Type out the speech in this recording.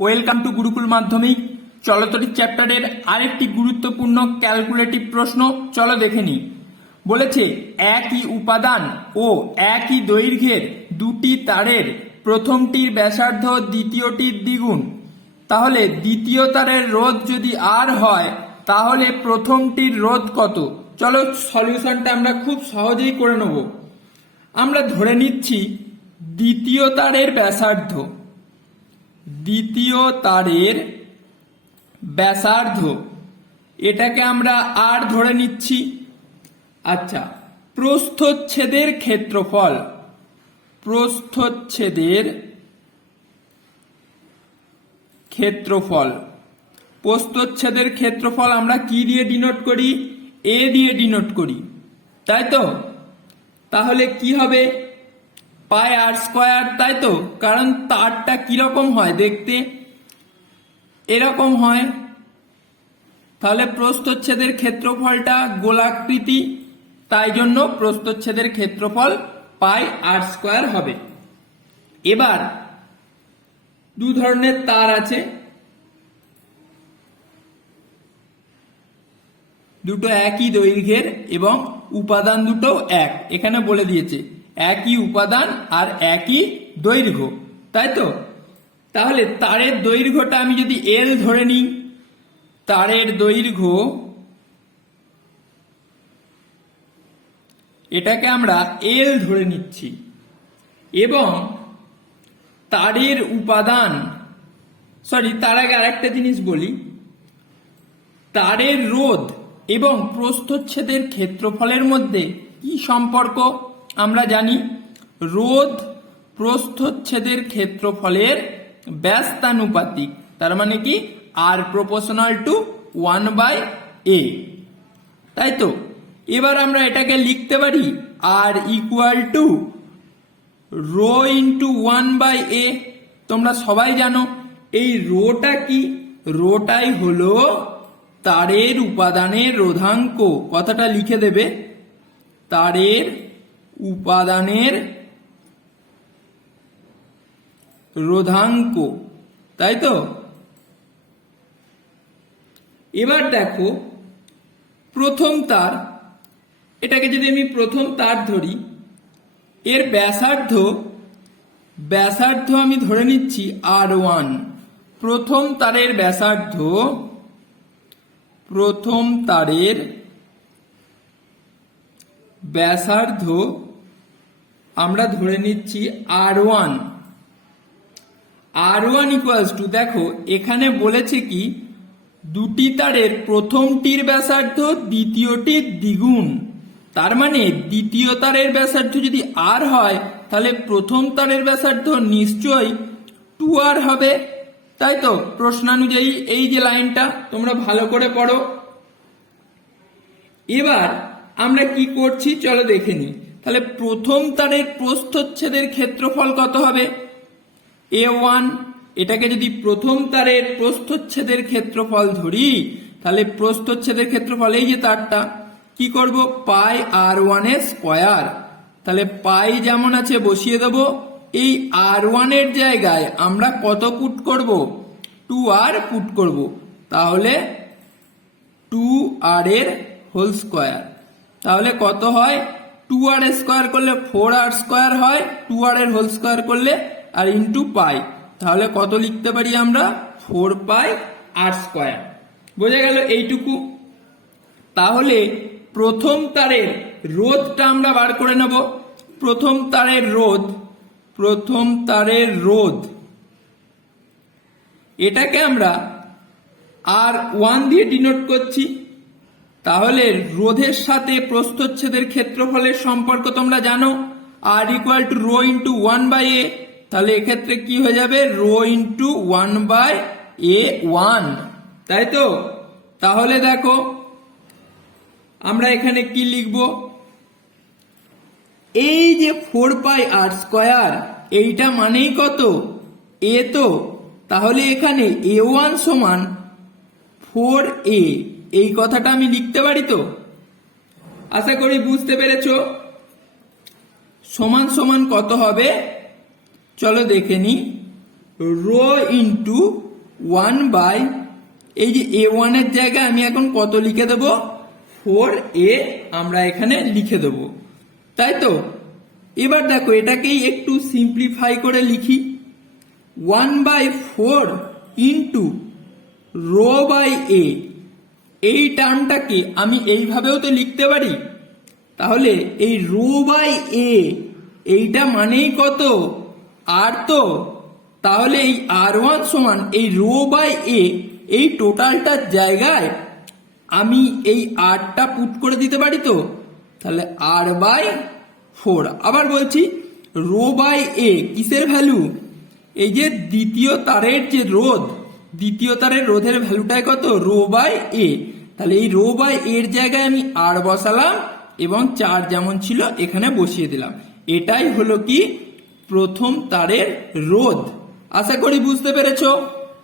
Welcome to Gurukul মাধ্যমিক চলতরি চ্যাপ্টারের আরেকটি গুরুত্বপূর্ণ ক্যালকুলেটিভ প্রশ্ন, চলো দেখে নিই। বলেছে, একই উপাদান ও একই দৈর্ঘ্যের দুটি তারের প্রথমটির ব্যাসার্ধ দ্বিতীয়টির দ্বিগুণ। তাহলে দ্বিতীয় তারের রোধ যদি আর হয়, তাহলে প্রথমটির রোধ কত? চলো সলিউশনটা আমরা খুব সহজেই করে নেব। আমরা ধরে নিচ্ছি দ্বিতীয় তারের ব্যাসার্ধ। দ্বিতীয় তারের ব্যাসার্ধ। এটাকে আমরা আর ধরে নিচ্ছি। আচ্ছা প্রস্থচ্ছেদের ক্ষেত্রফল। প্রস্থচ্ছেদের ক্ষেত্রফল। প্রস্থচ্ছেদের ক্ষেত্রফল আমরা কি দিয়ে ডিনোট করি? এ দিয়ে ডিনোট করি। তাই তো? তাহলে কি হবে? পাই আর স্কোয়ার, তাই তো? কারণ তারটা কীরকম হয় দেখতে? এরকম হয়। তাহলে প্রস্থচ্ছেদের ক্ষেত্রফলটা গোলাকৃতি, তাই জন্য প্রস্থচ্ছেদের ক্ষেত্রফল পাই আর স্কোয়ার হবে। এবার দু ধরনের তার আছে। দুটো একই দৈর্ঘ্যের এবং উপাদান দুটো এক। এখানে বলে দিয়েছে একই উপাদান আর একই দৈর্ঘ্য, তাই তো? তাহলে তারের দৈর্ঘ্যটা আমি যদি এল ধরে নিই, তারের দৈর্ঘ্য এটাকে আমরা এল ধরে নিচ্ছি এবং তারের উপাদান সরি তার আগে আরেকটা জিনিস বলি। তারের রোধ এবং প্রস্থচ্ছেদের ক্ষেত্রফলের মধ্যে কি সম্পর্ক? আমরা জানি রোধ প্রস্থচ্ছেদের ক্ষেত্রফলের ব্যস্তানুপাতিক। তার মানে কি? R proportional to one by A তাই তো? এবার আমরা এটাকে লিখতে পারি R equal to rho into one by A তোমরা সবাই জানো, এই রোটা কি? রোটাই হলো তারের উপাদানের রোধাঙ্ক। কথাটা লিখে দেবে। তারের উপাদানের রোধাঙ্ক, তাই তো? এবার দেখো, প্রথম তার, এটাকে যদি আমি প্রথম তার ধরি, এর ব্যাসার্ধ ব্যাসার্ধ আমি ধরে নিচ্ছি আর ওয়ান। প্রথম তারের ব্যাসার্ধ, প্রথম তারের ব্যাসার্ধ আমরা ধরে নিচ্ছি R one R one equals to দেখো, এখানে বলেছে কি, দুটি তারের প্রথমটির ব্যাসার্ধ, দ্বিতীয়টির দ্বিগুণ। তার মানে দ্বিতীয় তারের ব্যাসার্ধ যদি আর হয়, তাহলে প্রথম তারের ব্যাসার্ধ নিশ্চয়ই টু আর হবে। তাই তো? প্রশ্নানুযায়ী এই যে লাইনটা তোমরা ভালো করে পড়ো। এবার আমরা কি করছি? চলো দেখে নিই। তাহলে প্রথম তারের প্রস্থচ্ছেদের ক্ষেত্রফল কত হবে? এ ওয়ান, এটাকে যদি প্রথম তারের প্রস্থচ্ছেদের ক্ষেত্রফল ধরি, তাহলে প্রস্থচ্ছেদের ক্ষেত্রফল এই যে তারটা, কি করব? পাই আর ওয়ান ওয়ানের স্কোয়ার। তাহলে পাই যেমন আছে বসিয়ে দেব, এই আর ওয়ানের জায়গায় আমরা কত পুট করব? টু আর পুট করব। তাহলে টু আর এর হোল স্কোয়ার। তাহলে কত হয়? টু আর স্কোয়ার করলে ফোর আর স্কোয়ার হয় টু আর এর হোল স্কোয়ার করলে আর ইন্টু পাই তাহলে কত লিখতে পারি আমরা? ফোর পাই আর স্কোয়ার বোঝা গেল এইটুকু। তাহলে প্রথম তারের রোধটা আমরা বার করে নেব। প্রথম তারের রোধ, প্রথম তারের রোধ। এটাকে আমরা আর ওয়ান দিয়ে ডিনোট করছি। তাহলে রোধের সাথে প্রস্থচ্ছেদের ক্ষেত্রফলের সম্পর্ক তোমরা জানো। R equal to rho into one by A তাহলে এক্ষেত্রে কি হয়ে যাবে? Rho into one by A one তাই তো? তাহলে দেখো, আমরা এখানে কি লিখব? এই যে ফোর পাই আর স্কোয়ার এইটা মানেই কত? এ তো? তাহলে এখানে এ ওয়ান সমান ফোর এ এই কথাটা আমি লিখতে পারি তো? আশা করি বুঝতে পেরেছ? সমান সমান কত হবে? চলো দেখে নি। রো ইন্টু ওয়ান বাই, এই যে এ ওয়ানের জায়গায় আমি এখন কত লিখে দেবো? ফোর এ আমরা এখানে লিখে দেব। তাই তো? এবার দেখো, এটাকেই একটু সিম্পলিফাই করে লিখি। One by four into rho by A. এই টার্মটাকে আমি এইভাবেও তো লিখতে পারি। তাহলে এই রো বাই এ, এইটা মানেই কত? আর তো? তাহলে এই আর ওয়ান সমান এই রো বাই এ, এই টোটালটার জায়গায় আমি এই আরটা পুট করে দিতে পারি তো? তাহলে আর বাই ফোর। আবার বলছি, রো বাই এ কিসের ভ্যালু? এই যে দ্বিতীয় তারের যে রোধ, দ্বিতীয় তারের রোধের ভ্যালুটাই কত? Rho by A. তাহলে এই রো বাই এর জায়গায় আমি আর বসালাম এবং চার যেমন ছিল এখানে বসিয়ে দিলাম। এটাই হলো কি? প্রথম তারের রোধ। আশা করি বুঝতে পেরেছ?